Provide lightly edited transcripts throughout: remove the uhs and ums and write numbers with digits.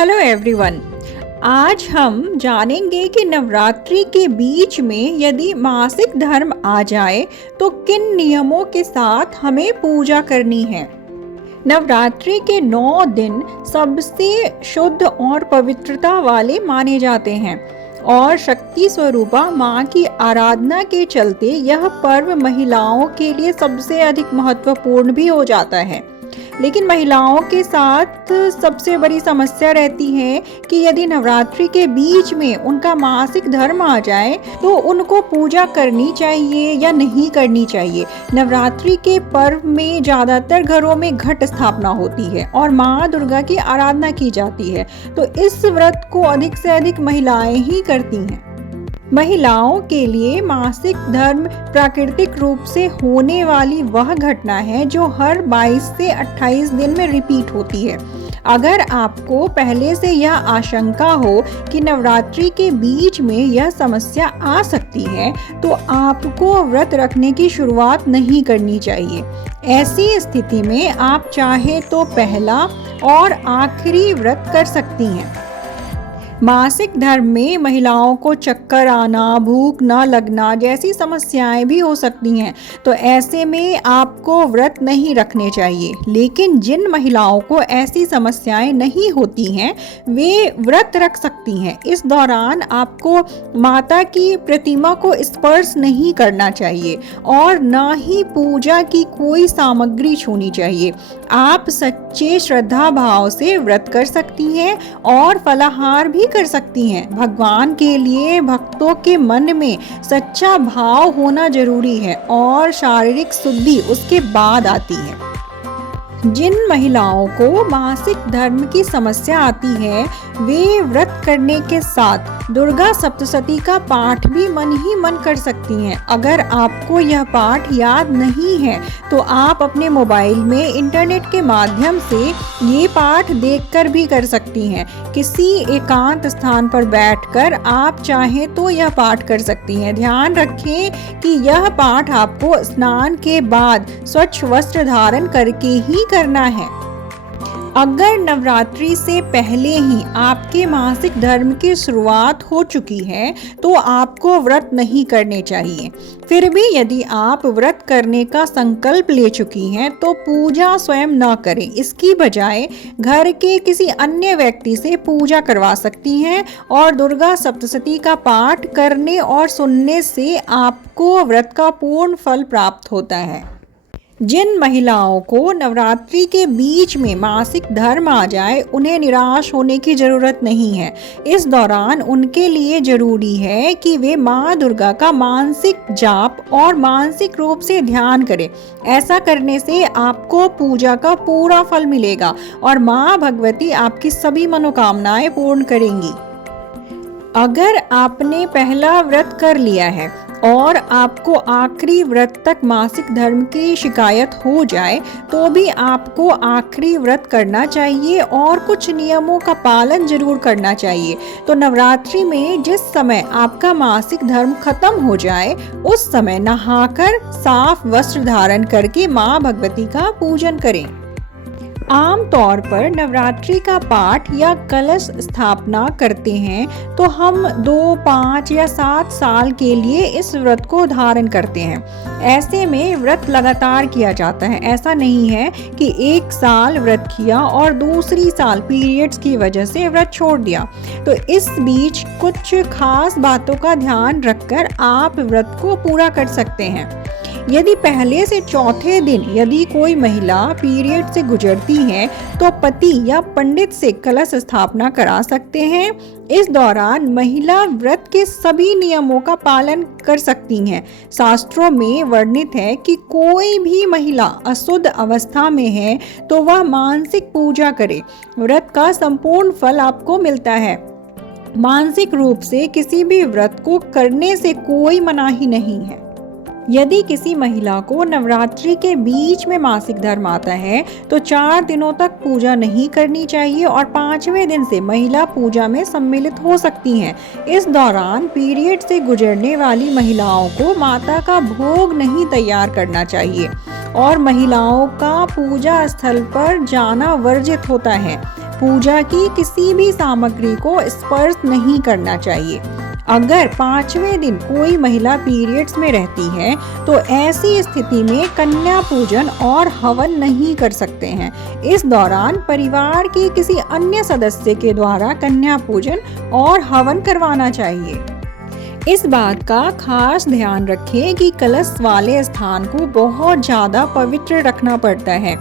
Hello everyone. आज हम जानेंगे कि नवरात्रि के बीच में यदि मासिक धर्म आ जाए तो किन नियमों के साथ हमें पूजा करनी है। नवरात्रि के 9 दिन सबसे शुद्ध और पवित्रता वाले माने जाते हैं और शक्ति स्वरूपा माँ की आराधना के चलते यह पर्व महिलाओं के लिए सबसे अधिक महत्वपूर्ण भी हो जाता है। लेकिन महिलाओं के साथ सबसे बड़ी समस्या रहती है कि यदि नवरात्रि के बीच में उनका मासिक धर्म आ जाए तो उनको पूजा करनी चाहिए या नहीं करनी चाहिए। नवरात्रि के पर्व में ज़्यादातर घरों में घट स्थापना होती है और माँ दुर्गा की आराधना की जाती है, तो इस व्रत को अधिक से अधिक महिलाएं ही करती हैं। महिलाओं के लिए मासिक धर्म प्राकृतिक रूप से होने वाली वह घटना है जो हर 22 से 28 दिन में रिपीट होती है। अगर आपको पहले से यह आशंका हो कि नवरात्रि के बीच में यह समस्या आ सकती है तो आपको व्रत रखने की शुरुआत नहीं करनी चाहिए। ऐसी स्थिति में आप चाहे तो पहला और आखिरी व्रत कर सकती हैं। मासिक धर्म में महिलाओं को चक्कर आना, भूख न लगना जैसी समस्याएं भी हो सकती हैं, तो ऐसे में आपको व्रत नहीं रखने चाहिए। लेकिन जिन महिलाओं को ऐसी समस्याएं नहीं होती हैं वे व्रत रख सकती हैं। इस दौरान आपको माता की प्रतिमा को स्पर्श नहीं करना चाहिए और न ही पूजा की कोई सामग्री छूनी चाहिए। आप सच्चे श्रद्धा भाव से व्रत कर सकती हैं और फलाहार भी कर सकती हैं। भगवान के लिए भक्तों के मन में सच्चा भाव होना जरूरी है और शारीरिक शुद्धि उसके बाद आती है। जिन महिलाओं को मासिक धर्म की समस्या आती है वे व्रत करने के साथ दुर्गा सप्तशती का पाठ भी मन ही मन कर सकती हैं। अगर आपको यह पाठ याद नहीं है तो आप अपने मोबाइल में इंटरनेट के माध्यम से ये पाठ देखकर भी कर सकती हैं। किसी एकांत स्थान पर बैठकर आप चाहें तो यह पाठ कर सकती हैं। ध्यान रखें कि यह पाठ आपको स्नान के बाद स्वच्छ वस्त्र धारण करके ही करना है। अगर नवरात्रि से पहले ही आपके मासिक धर्म की शुरुआत हो चुकी है तो आपको व्रत नहीं करने चाहिए। फिर भी यदि आप व्रत करने का संकल्प ले चुकी हैं तो पूजा स्वयं न करें। इसकी बजाय घर के किसी अन्य व्यक्ति से पूजा करवा सकती हैं और दुर्गा सप्तशती का पाठ करने और सुनने से आपको व्रत का पूर्ण फल प्राप्त होता है। जिन महिलाओं को नवरात्रि के बीच में मासिक धर्म आ जाए उन्हें निराश होने की जरूरत नहीं है। इस दौरान उनके लिए जरूरी है कि वे माँ दुर्गा का मानसिक जाप और मानसिक रूप से ध्यान करें। ऐसा करने से आपको पूजा का पूरा फल मिलेगा और माँ भगवती आपकी सभी मनोकामनाएं पूर्ण करेंगी। अगर आपने पहला व्रत कर लिया है और आपको आखिरी व्रत तक मासिक धर्म की शिकायत हो जाए तो भी आपको आखिरी व्रत करना चाहिए और कुछ नियमों का पालन जरूर करना चाहिए। तो नवरात्रि में जिस समय आपका मासिक धर्म खत्म हो जाए उस समय नहाकर साफ वस्त्र धारण करके माँ भगवती का पूजन करें। आम तौर पर नवरात्रि का पाठ या कलश स्थापना करते हैं तो हम 2, 5 या 7 साल के लिए इस व्रत को धारण करते हैं। ऐसे में व्रत लगातार किया जाता है। ऐसा नहीं है कि एक साल व्रत किया और दूसरी साल पीरियड्स की वजह से व्रत छोड़ दिया। तो इस बीच कुछ खास बातों का ध्यान रखकर आप व्रत को पूरा कर सकते हैं। यदि पहले से चौथे दिन यदि कोई महिला पीरियड से गुजरती है तो पति या पंडित से कलश स्थापना करा सकते हैं। इस दौरान महिला व्रत के सभी नियमों का पालन कर सकती हैं। शास्त्रों में वर्णित है कि कोई भी महिला अशुद्ध अवस्था में है तो वह मानसिक पूजा करे। व्रत का संपूर्ण फल आपको मिलता है। मानसिक रूप से किसी भी व्रत को करने से कोई मनाही नहीं है। यदि किसी महिला को नवरात्रि के बीच में मासिक धर्म आता है तो 4 दिनों तक पूजा नहीं करनी चाहिए और 5वें दिन से महिला पूजा में सम्मिलित हो सकती हैं। इस दौरान पीरियड से गुजरने वाली महिलाओं को माता का भोग नहीं तैयार करना चाहिए और महिलाओं का पूजा स्थल पर जाना वर्जित होता है। पूजा की किसी भी सामग्री को स्पर्श नहीं करना चाहिए। अगर 5वें दिन कोई महिला पीरियड्स में रहती है तो ऐसी स्थिति में कन्या पूजन और हवन नहीं कर सकते हैं। इस दौरान परिवार के किसी अन्य सदस्य के द्वारा कन्या पूजन और हवन करवाना चाहिए। इस बात का खास ध्यान रखें कि कलश वाले स्थान को बहुत ज़्यादा पवित्र रखना पड़ता है।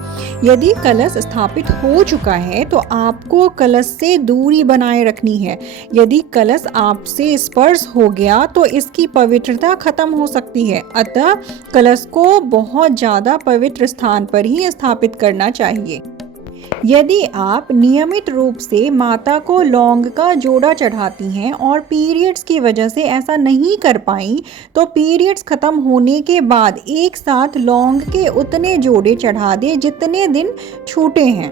यदि कलश स्थापित हो चुका है तो आपको कलश से दूरी बनाए रखनी है। यदि कलश आपसे स्पर्श हो गया तो इसकी पवित्रता खत्म हो सकती है। अतः कलश को बहुत ज़्यादा पवित्र स्थान पर ही स्थापित करना चाहिए। यदि आप नियमित रूप से माता को लौंग का जोड़ा चढ़ाती हैं और पीरियड्स की वजह से ऐसा नहीं कर पाई तो पीरियड्स खत्म होने के बाद एक साथ लौंग के उतने जोड़े चढ़ा दें जितने दिन छूटे हैं।